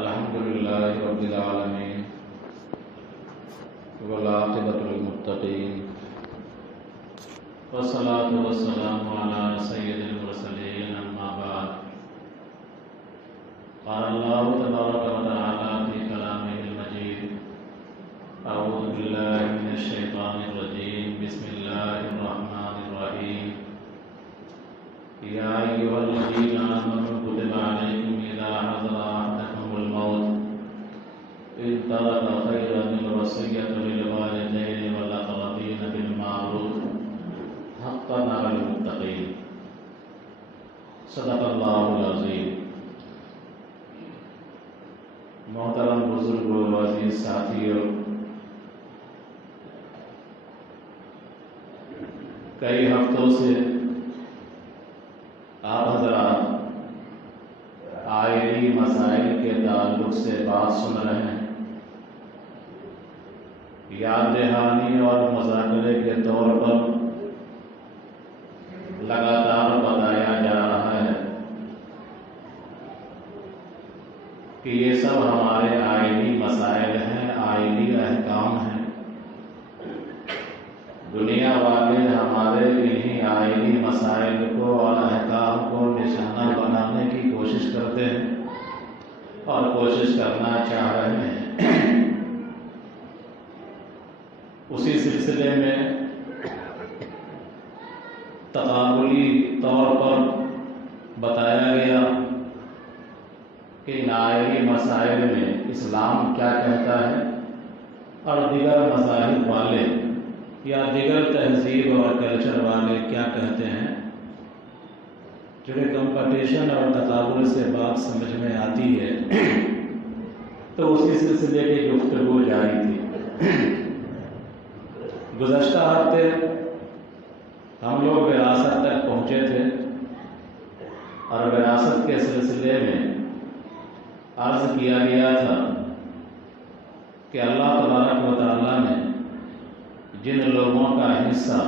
الحمد لله رب العالمين والعاقبة للمتقين والصلاة والسلام على سيد المرسلين أما بعد قال الله تبارك وتعالى في كلامه المجيد أعوذ بالله من الشيطان الرجيم بسم الله الرحمن الرحيم يا أيها الذين آمنوا كتب عليكم إذا حضر أحدكم الموت إن ترك خيرا الوصية للوالدين والأقربين بالمعروف حقا على المتقين صدق الله العظيم. محترم بزرگوں و عزیز ساتھیوں، کئی ہفتوں سے آپ حضرات آئلی مسائل کے تعلق سے بات سن رہے ہیں. یاد دہانی اور مذاکرے کے طور پر لگاتار بتایا جا رہا ہے کہ یہ سب ہمارے آئلی مسائل ہیں، آئلی احکام ہیں. دنیا والے ہمارے انہی آئلی مسائل کو اور احکام کو نشانہ بنانے کی کوشش کرتے ہیں اور کوشش کرنا چاہ رہے ہیں. اسی سلسلے میں تقابلی طور پر بتایا گیا کہ ان آئلی مسائل میں اسلام کیا کہتا ہے اور دیگر مذاہب والے یا دیگر تہذیب اور کلچر والے کیا کہتے ہیں. چونکہ کمپٹیشن اور تقابل سے بات سمجھ میں آتی ہے تو اسی سلسلے کی گفتگو جاری تھی. گزشتہ ہفتے ہم لوگ وراثت تک پہنچے تھے اور وراثت کے سلسلے میں عرض کیا گیا تھا کہ اللہ تبارک و تعالیٰ نے جن لوگوں کا حصہ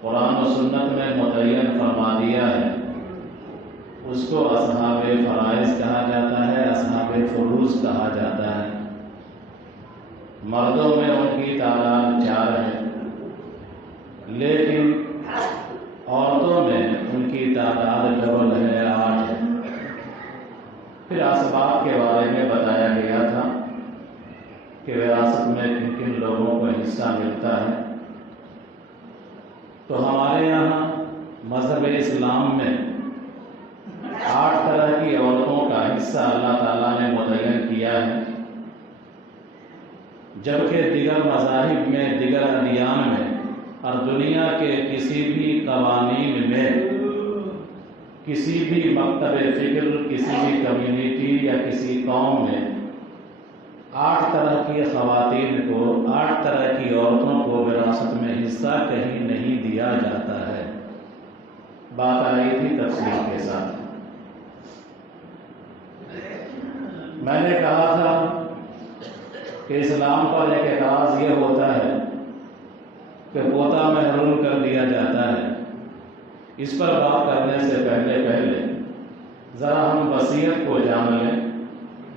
قرآن و سنت میں متعین فرما دیا ہے اس کو اصحاب فرائض کہا جاتا ہے، اصحاب فروض کہا جاتا ہے. مردوں میں ان کی تعداد 4 ہے، لیکن عورتوں میں ان کی تعداد ڈبل ہے، 8 ہے. پھر اسباب کے بارے میں بتایا گیا تھا کہ وراثت میں کن کن لوگوں کو حصہ ملتا ہے. تو ہمارے یہاں مذہب اسلام میں 8 طرح کی عورتوں کا حصہ اللہ تعالیٰ نے متعین کیا ہے، جبکہ دیگر مذاہب میں، دیگر ادیان میں اور دنیا کے کسی بھی قوانین میں، کسی بھی مکتب فکر، کسی بھی کمیونٹی یا کسی قوم میں 8 طرح کی خواتین کو، 8 طرح کی عورتوں کو وراثت میں حصہ کہیں نہیں دیا جاتا ہے. بات آئی تھی تفصیل کے ساتھ. میں نے کہا تھا کہ اسلام پر ایک اعتراض یہ ہوتا ہے کہ پوتا محروم کر دیا جاتا ہے. اس پر بات کرنے سے پہلے ذرا ہم وصیت کو جان لیں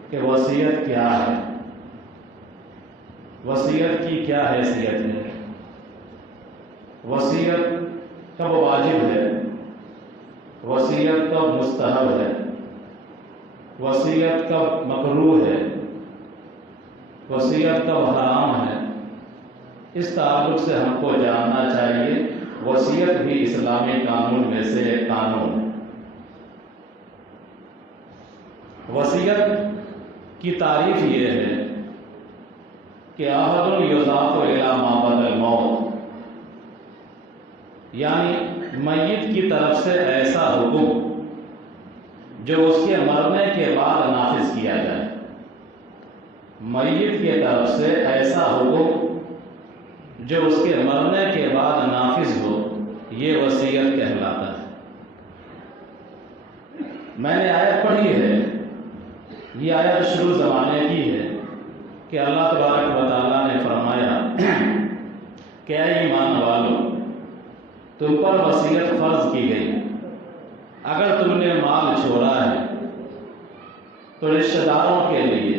کہ وصیت کیا ہے، وصیت کی کیا حیثیت ہے، وصیت کب واجب ہے، وصیت کب مستحب ہے، وصیت کب مکروہ ہے، وصیت کب حرام ہے. اس تعلق سے ہم کو جاننا چاہیے. وصیت بھی اسلامی قانون میں سے ایک قانون ہے. وصیت کی تعریف یہ ہے کہ عہد یضاف الی ما بعد الموت، یعنی میت کی طرف سے ایسا حکم جو اس کے مرنے کے بعد نافذ کیا جائے. میت کی طرف سے ایسا حکم جو اس کے مرنے کے بعد نافذ ہو، یہ وصیت کہلاتا ہے. میں نے آیت پڑھی ہے، یہ آیت شروع زمانے کی ہے کہ اللہ تبارک و تعالیٰ نے فرمایا کہ اے ایمان والو، تم پر وصیت فرض کی گئی. اگر تم نے مال چھوڑا ہے تو رشتہ داروں کے لیے،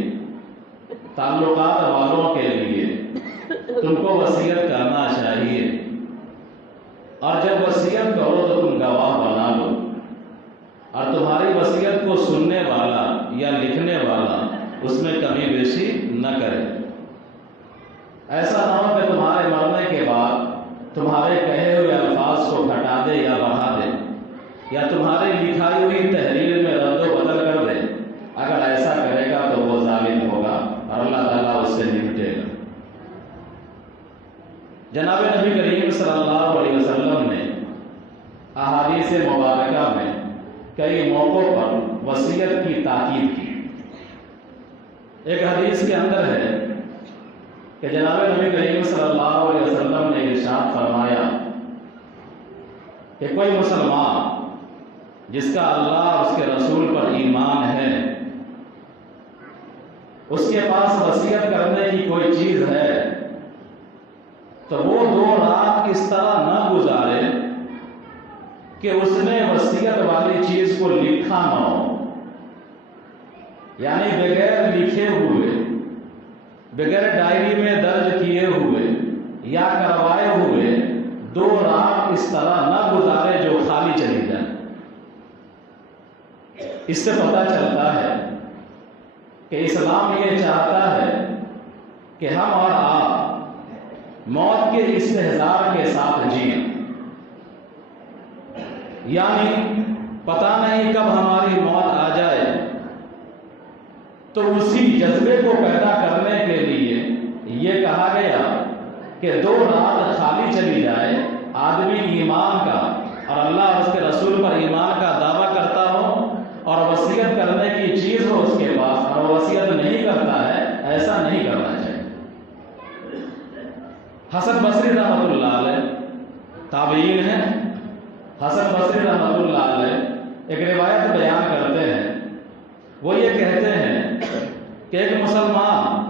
تعلقات والوں کے لیے تم کو وصیت کرنا چاہیے، اور جب وصیت کرو تو تم گواہ بنا لو، اور تمہاری وصیت کو سننے والا یا لکھنے والا اس میں کمی بیشی نہ کرے۔ ایسا نہ ہو کہ تمہارے مرنے کے بعد تمہارے کہے ہوئے الفاظ کو گھٹا دے یا بڑھا دے، یا تمہاری لکھائی ہوئی تحریر میں رد و بدل کر دے۔ اگر ایسا کرے گا تو وہ ظالم ہوگا اور اللہ تعالیٰ اس سے نمٹے گا۔ جناب نبی کریم صلی اللہ علیہ وسلم نے احادیث مبارکہ میں کئی موقعوں پر وصیت کی تاکید کی۔ ایک حدیث کے اندر ہے کہ جناب نبی کریم صلی اللہ علیہ وسلم نے ارشاد فرمایا کہ کوئی مسلمان جس کا اللہ اور اس کے رسول پر ایمان ہے، اس کے پاس وصیت کرنے کی کوئی چیز ہے، تو وہ 2 رات اس طرح نہ گزارے کہ اس نے وصیت والی چیز کو لکھا نہ ہو، یعنی بغیر لکھے ہوئے، بغیر ڈائری میں درج کیے ہوئے یا کروائے ہوئے 2 رات اس طرح نہ گزارے جو خالی چلی جائے۔ اس سے پتہ چلتا ہے کہ اسلام یہ چاہتا ہے کہ ہم اور آپ موت کے استحضار کے ساتھ جئیں، یعنی پتہ نہیں کب ہماری موت آ جائے، تو اسی جذبے کو پیدا کرنے کے لیے یہ کہا گیا کہ 2 رات خالی چلی جائے، آدمی ایمان کا اور اللہ اور اس کے رسول پر ایمان کا دعویٰ کرتا ہو اور وصیت کرنے کی چیز ہو اس کے پاس اور وصیت نہیں کرتا ہے، ایسا نہیں کرنا چاہیے۔ حسن بصری رحمۃ اللہ علیہ تابعین ہیں۔ حسن بصری رحمۃ اللہ علیہ ایک روایت بیان کرتے ہیں، وہ یہ کہتے ہیں کہ ایک مسلمان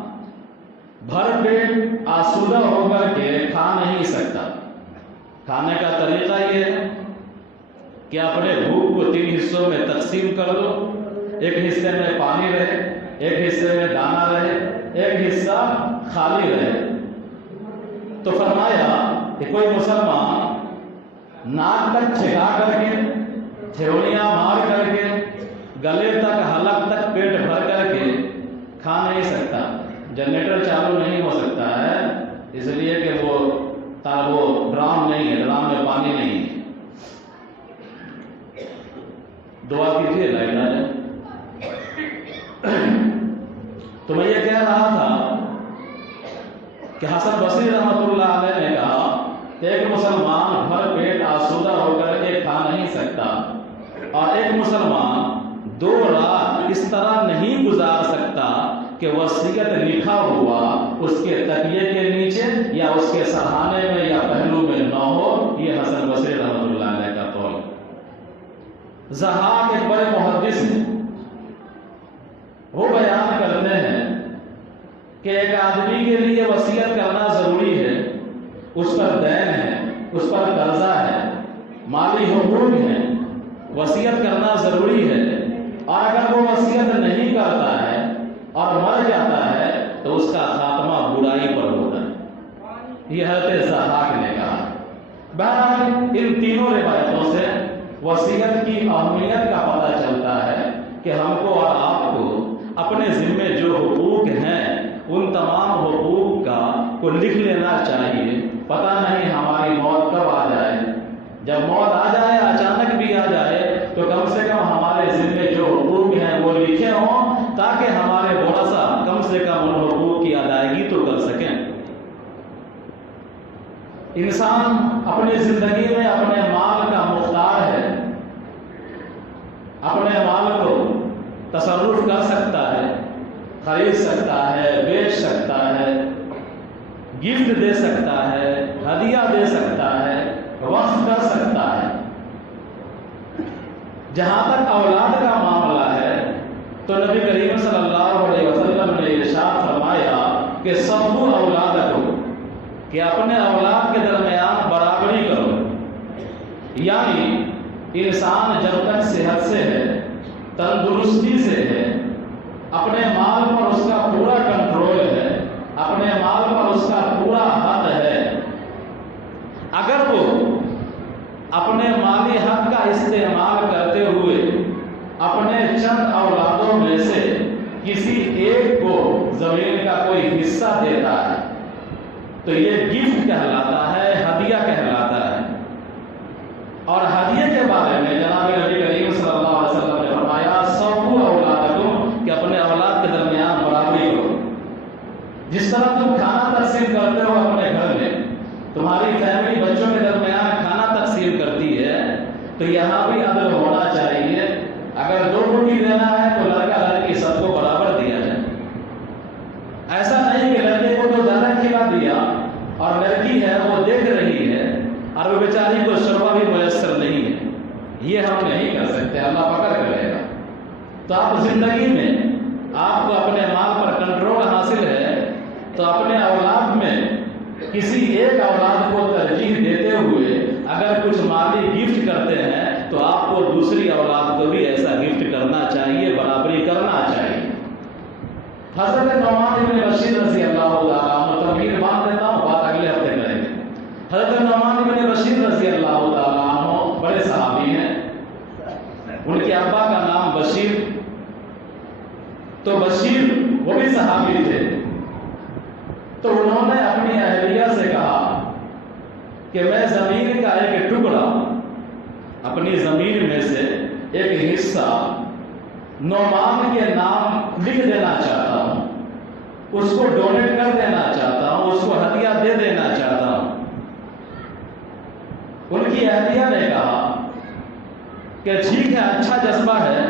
بھر پیٹ آسودہ ہو کر کے کھا نہیں سکتا۔ کھانے کا طریقہ یہ ہے کہ اپنے بھوک کو 3 حصوں میں تقسیم کر دو، ایک حصے میں پانی رہے، ایک حصے میں دانہ رہے، ایک حصہ خالی رہے۔ تو فرمایا کہ کوئی مسلمان ناک تک چھکا کر کے، چھیونیاں مار کر کے، گلے تک حلق تک پیٹ بھر کر کے کھا نہیں سکتا۔ جنریٹر چالو نہیں ہو سکتا ہے، اس لیے کہ وہ ڈرام نہیں ہے، ڈرام میں پانی نہیں ہے۔ دعا کیجیے لائٹ آ جائے۔ تو میں یہ کہہ رہا تھا کہ حسن بصری رحمۃ اللہ علیہ نے کہا کہ ایک مسلمان بھر پیٹ آسودہ ہو کر کے کھا نہیں سکتا، اور ایک مسلمان 2 رات اس طرح نہیں گزار سکتا کہ وصیت لکھا ہوا اس کے تکیے کے نیچے یا اس کے سرہانے میں یا پہلو میں نہ ہو۔ یہ حسن بصری رحمۃ اللہ علیہ کا قول ہے۔ ضحاک ایک بڑے محدث ہیں، وہ بیان کرتے ہیں کہ ایک آدمی کے لیے وصیت کرنا ضروری ہے، اس پر دین ہے، اس پر قرضہ ہے، مالی حقوق ہیں، وصیت کرنا ضروری ہے، اور اگر وہ وصیت نہیں کرتا ہے اور مر جاتا ہے تو اس کا خاتمہ برائی پر ہوتا ہے۔ یہ حضرت ضحاک نے کہا۔ بہرحال ان تینوں روایتوں سے وصیت کی اہمیت کا پتہ چلتا ہے کہ ہم کو اور آپ کو اپنے ذمے جو حقوق ہیں ان تمام حقوق کو لکھ لینا چاہیے۔ پتہ نہیں ہماری موت کب آ جائے، جب موت آ جائے، اچانک بھی آ جائے، تو کم سے کم ہمارے ذمے جو حقوق ہیں وہ لکھے ہوں، تاکہ ہمارے ورثہ کم سے کم ان حقوق کی ادائیگی تو کر سکیں۔ انسان اپنی زندگی میں اپنے مال کا مختار ہے، اپنے مال کو تصرف کر سکتا ہے، خرید سکتا ہے، بیچ سکتا ہے، گفٹ دے سکتا ہے، ہدیہ دے سکتا ہے، وقف کر سکتا ہے۔ جہاں تک اولاد کا معاملہ ہے تو نبی کریم صلی اللہ علیہ وسلم نے ارشاد فرمایا کہ سبو اولادکم، کہ اپنے اولاد کے درمیان برابری کرو، یعنی انسان جب تک صحت سے ہے، تندرستی سے ہے، اولادوں میں سے کسی ایک کو زمین کا کوئی حصہ دیتا ہے تو یہ گفٹ کہلاتا ہے، ہدیہ کہلاتا ہے۔ اور ہدیے کے بارے میں جناب نبی کریم صلی اللہ علیہ وسلم نے فرمایا سووا اولادکم، کہ اپنے اولاد کے درمیان برابری کرو۔ جس طرح تم کھانا تقسیم کرتے ہو اپنے گھر میں، تمہاری فیملی بچوں کے درمیان کھانا تقسیم کرتی ہے، تو یہاں بھی عدل ہونا چاہیے۔ اگر 2 روٹی دینا ہے تو لڑکا لڑکی سب کو برابر دیا جائے۔ ایسا نہیں کہ لڑکے کو تو زیادہ کھلا دیا اور لڑکی ہے وہ دیکھ رہی ہے اور وہ بیچاری کو شوربہ بھی میسر نہیں ہے۔ یہ ہم نہیں کر سکتے، اللہ پکڑ کرے گا۔ تو آپ زندگی میں آپ کو اپنے مال پر کنٹرول حاصل ہے تو اپنے اولاد میں کسی ایک اولاد کو ترجیح دیتے ہوئے اگر کچھ مالی گفٹ کرتے ہیں تو آپ کو دوسری اولاد کو بھی ایسا گفٹ کرنا چاہیے، برابری کرنا چاہیے۔ حضرت نعمان بن بشیر رضی اللہ تعالیٰ عنہ، تمہید باندھ دیتا ہوں، بات اگلے ہفتے کریں گے۔ حضرت نعمان بن بشیر رضی اللہ تعالیٰ عنہ بڑے صحابی ہیں، ان کے ابا کا نام بشیر، تو بشیر وہ بھی صحابی تھے۔ تو انہوں نے اپنی اہلیہ سے کہا کہ میں زمین کا ایک ٹکڑا، اپنی زمین میں سے ایک حصہ نعمان کے نام لکھ دینا چاہتا ہوں، اس کو ڈونیٹ کر دینا چاہتا ہوں، اس کو ہدیہ دے دینا چاہتا ہوں۔ ان کی اہلیہ نے کہا کہ ٹھیک ہے، اچھا جذبہ ہے،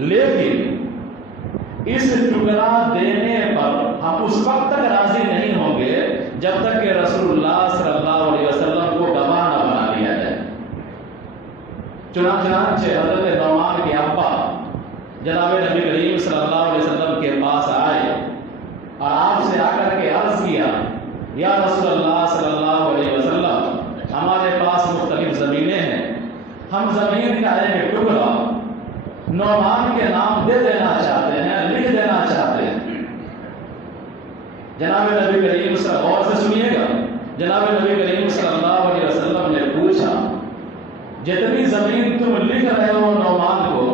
لیکن اس ٹکڑا دینے پر ہم اس وقت تک راضی نہیں ہوں گے جب تک کہ رسول اللہ صلی اللہ علیہ وسلم کو گواہ نہ بنا لیا جائے۔ چنانچہ حضرت نعمان کے ابا جناب نبی کریم صلی اللہ علیہ وسلم کے پاس آئے اور آپ سے آ کر کے عرض کیا، یا رسول اللہ صلی اللہ علیہ وسلم، ہمارے پاس مختلف زمینیں ہیں، ہم زمین کا ایک ٹکڑا نعمان کے نام دے دینا چاہتے ہیں، لکھ دینا چاہتے ہیں۔ جناب نبی کریم صلی اللہ غور سے سنیے گا، جناب نبی کریم صلی اللہ علیہ وسلم نے پوچھا، جتنی زمین تم لکھ رہے ہو نعمان کو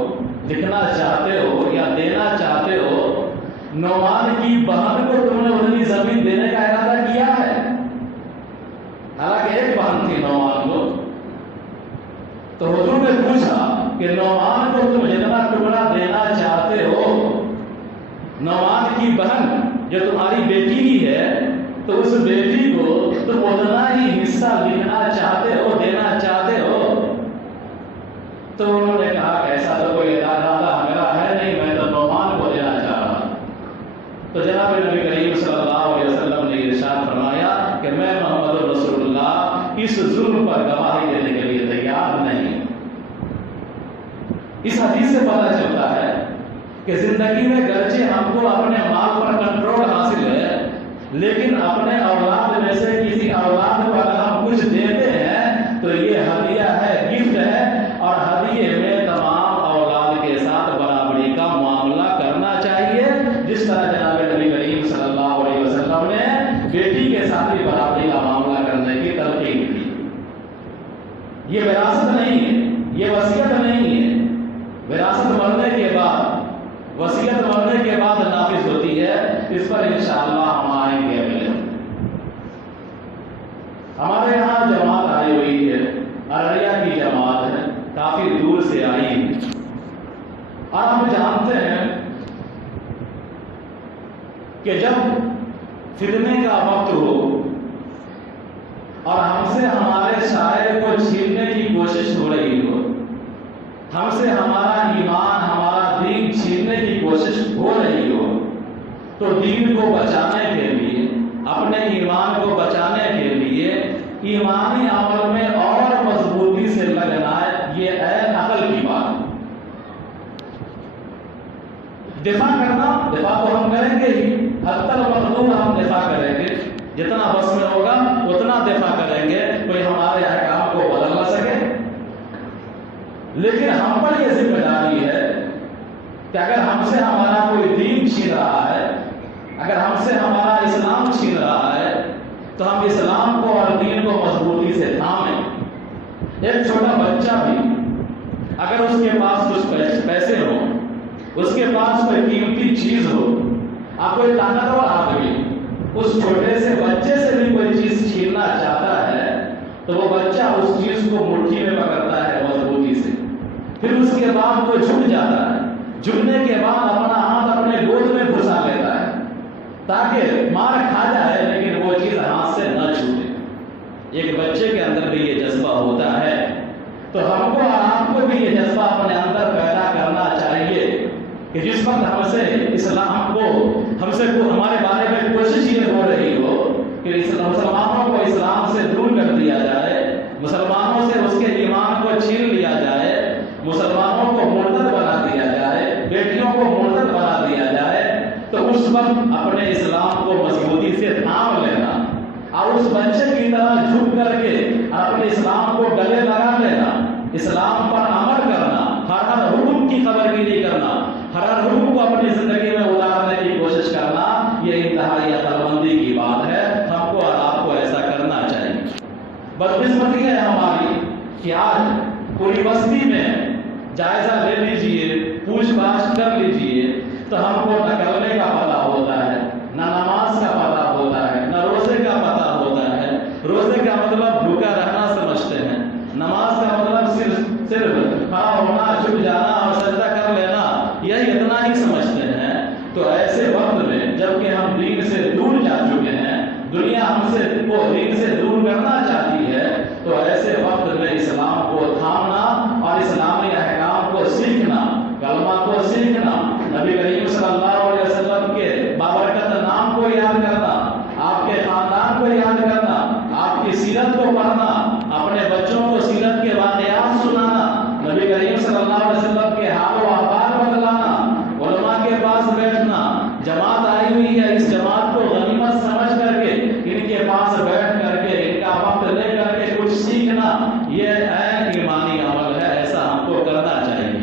لکھنا چاہتے ہو یا دینا چاہتے ہو، نعمان کی بہن کو تم نے اتنی زمین دینے کا ارادہ کیا ہے؟ حالانکہ ایک بہن تھی نعمان کو۔ تو حضور نے پوچھا کہ نعمان کو تم جتنا ٹکڑا دینا چاہتے ہو، نعمان کی بہن جو تمہاری بیٹی ہی ہے، تو اس بیٹی کو تم اتنا ہی حصہ لکھنا چاہتے ہو، دینا چاہتے ہو؟ تو انہوں نے کہا کہ ایسا تو کوئی ارادہ میرا ہے نہیں، میں تو نعمان کو دینا چاہ رہا۔ تو جناب نبی کریم صلی اللہ علیہ وسلم نے ارشاد فرمایا کہ میں محمد رسول اللہ اس ظلم پر گواہی دینے کے لیے تیار نہیں۔ اس حدیث سے پتہ چلتا ہے کہ زندگی میں گرچہ ہم کو اپنے مال پر کنٹرول حاصل ہے، لیکن اپنے اولاد میں سے کسی اولاد کو اگر ہم کچھ دیتے ہیں تو یہ ہدیہ ہے، گفٹ ہے، اور ہدیے میں تمام اولاد کے ساتھ برابری کا معاملہ کرنا چاہیے، جس طرح جناب نبی کریم صلی اللہ علیہ وسلم نے بیٹی کے ساتھ بھی برابری کا معاملہ کرنے کی تلقین کی۔ یہ وراثت نہیں ہے، یہ وصیت نہیں ہے۔ وراثت مرنے کے بعد، وصیت مرنے کے بعد نافذ ہوتی ہے۔ اس پر انشاءاللہ ہم آئیں گے اگلے۔ ہمارے یہاں جماعت آئی ہوئی ہے، ارریہ کی جماعت ہے، کافی دور سے آئی ہے، اور ہم جانتے ہیں کہ جب فتنے کا وقت ہو اور ہم سے ہمارے شاعر کو چھیننے کی کوشش ہو رہی ہو، ہم سے ہمارا ایمان، ہمارا دین چھیننے کی کوشش ہو رہی ہو، تو دین کو بچانے کے لیے، اپنے ایمان کو بچانے کے لیے ایمانی عمل میں اور مضبوطی سے لگنا ہے، یہ عین عقل کی بات ہے۔ دفاع کرنا، دفاع تو ہم کریں گے ہی، حتی المخلوق ہم دفاع کریں گے، جتنا بس میں ہوگا اتنا دفاع کریں گے، کوئی ہمارے احکام کو بدل نہ سکے۔ لیکن ہم پر یہ ذمہ داری ہے کہ اگر ہم سے ہمارا کوئی دین چھین رہا ہے، اگر ہم سے ہمارا اسلام چھین رہا ہے، تو ہم اسلام کو اور دین کو مضبوطی سے تھامیں۔ ایک چھوٹا بچہ بھی اگر اس کے پاس کچھ پیسے ہوں اس کے پاس کوئی قیمتی چیز ہو، آپ کوئی طاقتور آدمی اس چھوٹے سے بچے سے بھی کوئی چیز چھیننا چاہتا ہے تو وہ بچہ اس چیز کو مٹھی میں پکڑتا ہے مضبوطی سے، پھر اس کے بعد وہ جھک جاتا ہے، جھکنے کے بعد اپنا ہاتھ اپنے گود میں گھسا لیتا ہے تاکہ مار کھا جائے لیکن وہ چیز ہاتھ سے نہ چھوٹے۔ ایک بچے کے اندر بھی یہ جذبہ ہوتا ہے، تو ہم کو اور آپ کو بھی یہ جذبہ اپنے اندر پیدا کرنا چاہیے کہ جس وقت ہم سے اسلام کو ہمارے بارے میں کوشش یہ ہو رہی ہو کہ مسلمانوں کو اسلام سے دور کر دیا جائے، مسلمانوں سے اس کے ایمان کو چھین لیا جائے، مسلمانوں کو مرتد بنا دیا جائے، بیٹیوں کو مرتد بنا دیا جائے، تو اس وقت اپنے اسلام کو مضبوطی سے تھام لینا اور اس بچے کی طرح جھک کر کے اپنے اسلام کو گلے لگا لینا، اسلام پر عمل کرنا، ہر حکم کی خبرگیری کرنا، ہر حکم کو اپنی زندگی میں اتارنے کی کوشش کرنا، یہ انتہائی عقلمندی کی بات ہے۔ ہم کو اور آپ کو ایسا کرنا چاہیے۔ بدقسمتی ہے ہماری کہ آج پوری بستی میں جائزہ لے لیجئے، پوچھ پاچھ کر لیجئے تو ہم کو نہ کرنے کا پتہ ہوتا ہے، نہ نماز کا پتہ ہوتا ہے، نہ روزے کا پتہ ہوتا ہے۔ روزے کا مطلب بھوکا رہنا سمجھتے ہیں، نماز کا مطلب صرف کھڑا ہونا، جھک جانا اور سجدہ کر لینا، یہی اتنا ہی سمجھتے ہیں۔ تو ایسے وقت میں جبکہ ہم دین سے دور جا چکے ہیں، دنیا ہم سے کو دین سے دور کرنا چاہتی ہے، تو ایسے وقت میں اسلام کو تھامنا اور اسلامی احکام کو سیکھنا، کلمہ کو سیکھنا، نبی کریم صلی اللہ علیہ وسلم کے بابرکت نام کو یاد کرنا، آپ کے خاندان کو یاد کرنا، آپ کی سیرت کو پڑھنا، اپنے بچوں کو سیرت کے واقعات سنانا، نبی کریم صلی اللہ علیہ وسلم کے حال و احوال بتلانا، علماء کے پاس بیٹھنا، جماعت آئی ہوئی ہے اس جماعت کو غنیمت سمجھ کر کے ان کے پاس بیٹھ کر کے ان کا وقت لے کر کے کچھ سیکھنا، یہ عین ایمانی عمل ہے، ایسا ہم کو کرنا چاہیے۔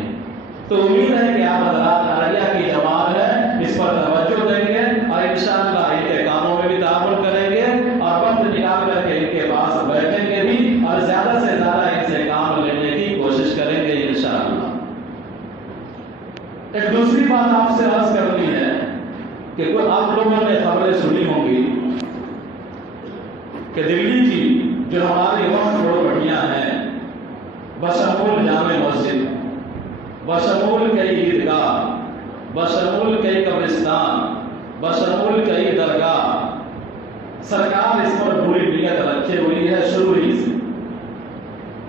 تو امید ہے کہ آپ حضرات عالیہ کی جماعت ہے اس پر توجہ دیں گے اور انشاءاللہ ان کے کاموں میں بھی تعاون کریں گے اور وقت نکال کر کے ان کے پاس بیٹھیں گے بھی اور زیادہ سے زیادہ ان سے کام لینے کی کوشش کریں گے انشاءاللہ۔ ایک دوسری بات آپ سے عرض کرنی ہے کہ آپ لوگوں نے خبریں سنی ہوں گی کہ دلی کی جو ہماری وقت پراپرٹیاں ہیں بشمول جامع مسجد، بشمول کئی عیدگاہ، بشمول کئی قبرستان، بشمول کئی درگاہ، سرکار اس پر بری نیت رکھے ہوئی ہے شروع ہی سے،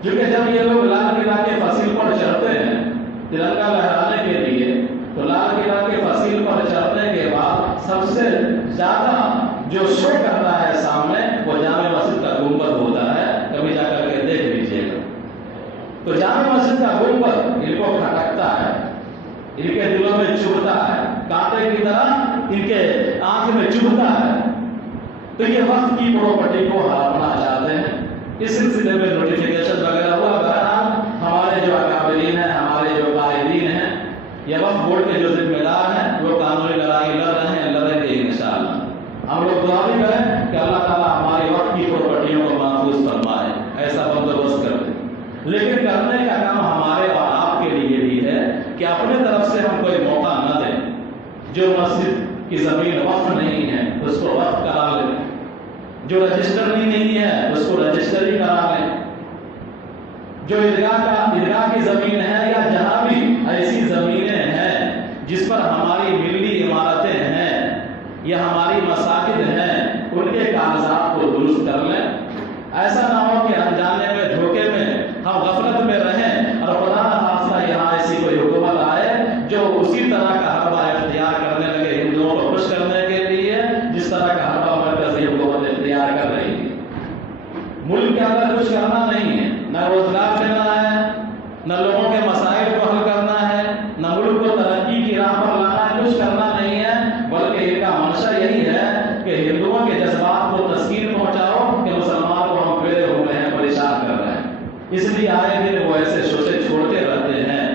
کیونکہ جب یہ لوگ لال قلعہ کے فصیل پر چڑھتے ہیں ترنگا لہرانے کے لیے، تو لال قلعہ کے فصیل پر چڑھنے کے بعد سب سے زیادہ جو شو کرتا ہے سامنے وہ جامع مسجد کا گنبد ہوتا ہے، کبھی جا کر کے دیکھ لیجیے گا۔ تو جامع مسجد کا گنبد ان کو کھٹکتا ہے، ان کے دلوں میں چبھتا ہے، کانٹے کی طرح ان کے آنکھ میں چبھتا ہے، تو یہ وقت کی پراپرٹی کو ہڑپنا چاہتے ہیں۔ اس سلسلے میں نوٹیفیکیشن وغیرہ ہوا، بہرحال ہمارے جو اکابرین ہیں، ہمارے جو قائدین ہیں، یہ وقت بورڈ کے جو ذمہ دار ہیں وہ قانونی لڑائی لڑ رہے ہیں، لڑیں گے انشاءاللہ۔ ہم لوگ دعا بھی کریں کہ اللہ تعالیٰ ہماری وقت کی پراپرٹیوں کو محفوظ فرمائے، ایسا بندوبست کر دے۔ لیکن کرنے کا کام ہمارے اور آپ کے لیے بھی ہے کہ اپنے طرف سے ہم کوئی موقع نہ دیں۔ جو مسجد کی زمین وقف نہیں ہے اس کو وقف کرا لیں، جو رجسٹر نہیں ہے اس کو رجسٹری کرا لیں، جو عیدگاہ کی زمین ہے یا جہاں بھی ایسی زمینیں ہیں جس پر ہماری ملی عمارتیں ہیں یا ہماری مساجد ہیں، ان کے کاغذات کو درست کر لیں۔ ایسا نہ ہو کہ انجانے میں دھوکے میں ہم غفلت میں رہیں اور خدا نہ خواستہ یہاں ایسی کوئی حکومت آئے جو اسی طرح کا حربہ اختیار کرنے لگے ہندوؤں کو خوش کرنے کے لیے جس طرح کا حربہ مرکزی حکومت اختیار کر رہی ہے۔ ملک کے اندر کچھ کرنا نہیں ہے، نہ روزگار دینا ہے، نہ لوگوں کے مسائل کو حل کرنا ہے، نہ ملک کو ترقی کی راہ پر لانا ہے، کچھ کرنا نہیں ہے، بلکہ ان کا منشا یہی ہے کہ ہندوؤں کے جذبات کو تسکین پہنچاؤ کہ مسلمان کو ہم پیڑے ہو رہے ہیں، پریشان کر رہے ہیں، اس لیے آئے دن وہ ایسے شوشے چھوڑتے رہتے ہیں۔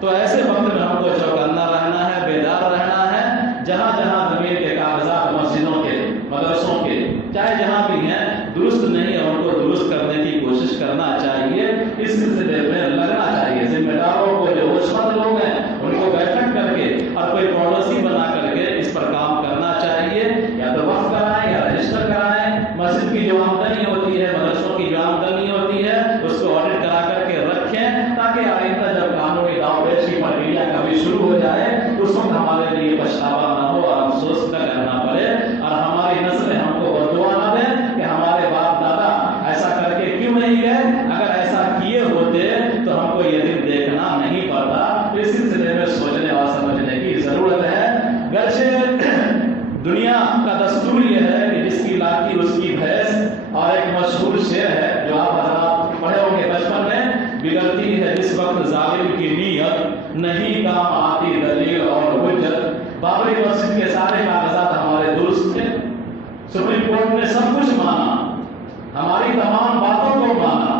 تو ایسے وقت میں ہم کو چوکنا رہنا ہے، بیدار رہنا ہے، جہاں جہاں زمین کے کاغذات مسجدوں کے، مدرسوں کے، چاہے جہاں بھی ہیں درست نہیں ہے، ان کو درست کرنے کی کوشش کرنا چاہیے، اس سلسلے میں لگنا چاہیے۔ ذمہ داروں کو جو ہوشمند لوگ ہیں ان کو بیٹھک کر کے دستور یہ ہے کہ جس کی لاٹھی اس کی بھینس، اور ایک مشہور شعر ہے جو آپ حضرات پڑھے ہوں گے بچپن میں، بگڑتی ہے جس وقت ظالم کی نیت، نہیں کام آتی دلیل اور حجت۔ بابری مسجد کے سارے کاغذات ہمارے درست تھے، سپریم کورٹ نے سب کچھ مانا، ہماری تمام باتوں کو مانا،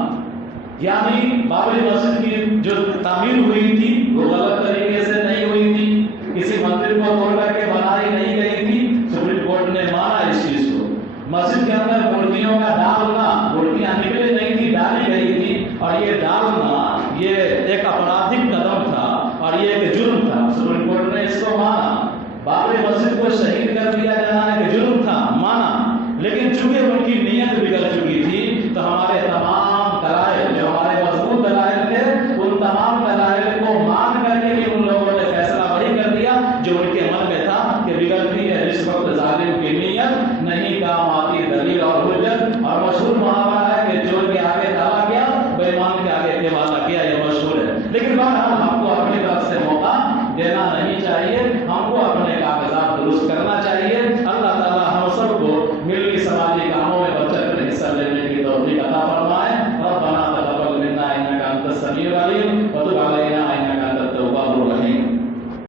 یعنی بابری مسجد کی جو تعمیر ہوئی تھی وہ غلط طریقے سے نہیں ہوئی تھی، کسی مندر کو توڑ کر کے بنائی نہیں گئی تھی، سپریم کورٹ نے مانا اس چیز کو۔ مسجد کے اندر مورتیوں کا ڈالنا، مورتیاں نکلی نہیں تھی، ڈالی گئی تھی، اور یہ ڈالنا یہ ایک اپرادھک قدم تھا اور یہ ایک جرم تھا، سپریم کورٹ نے اس کو مانا۔ بابری مسجد کو شہید کر دیا جانا ایک جرم تھا، مانا، لیکن چونکہ ان کی نیت بگڑ چکی تھی تو ہمارے تمام دلائل جو ہمارے مضبوط دلائل تھے، ان تمام دلائل کو مان کر کے ان لوگوں نے فیصلہ وہی کر دیا جو ان کے من میں تھا کہ بگڑتی ہے جس وقت ظالم کی نیت، نہیں کام آتی دلیل اور حجت۔ اور مشہور محاورہ ہے کہ چور کے آگے ڈالا گیا، بے ایمان کے آگے دیوالا کیا، یہ مشہور ہے۔ لیکن بہرحال ہم کو اپنی طرف سے موقع دینا نہیں چاہیے، ہم کو اپنے کاغذات درست کرنا چاہیے۔ اللہ تعالیٰ ہم سب کو ملی سماجی کاموں میں بڑھ چڑھ کر حصہ لینے کی توفیق عطا فرمائے۔ ربنا تقبل منا انک انت السمیع العلیم وتب علینا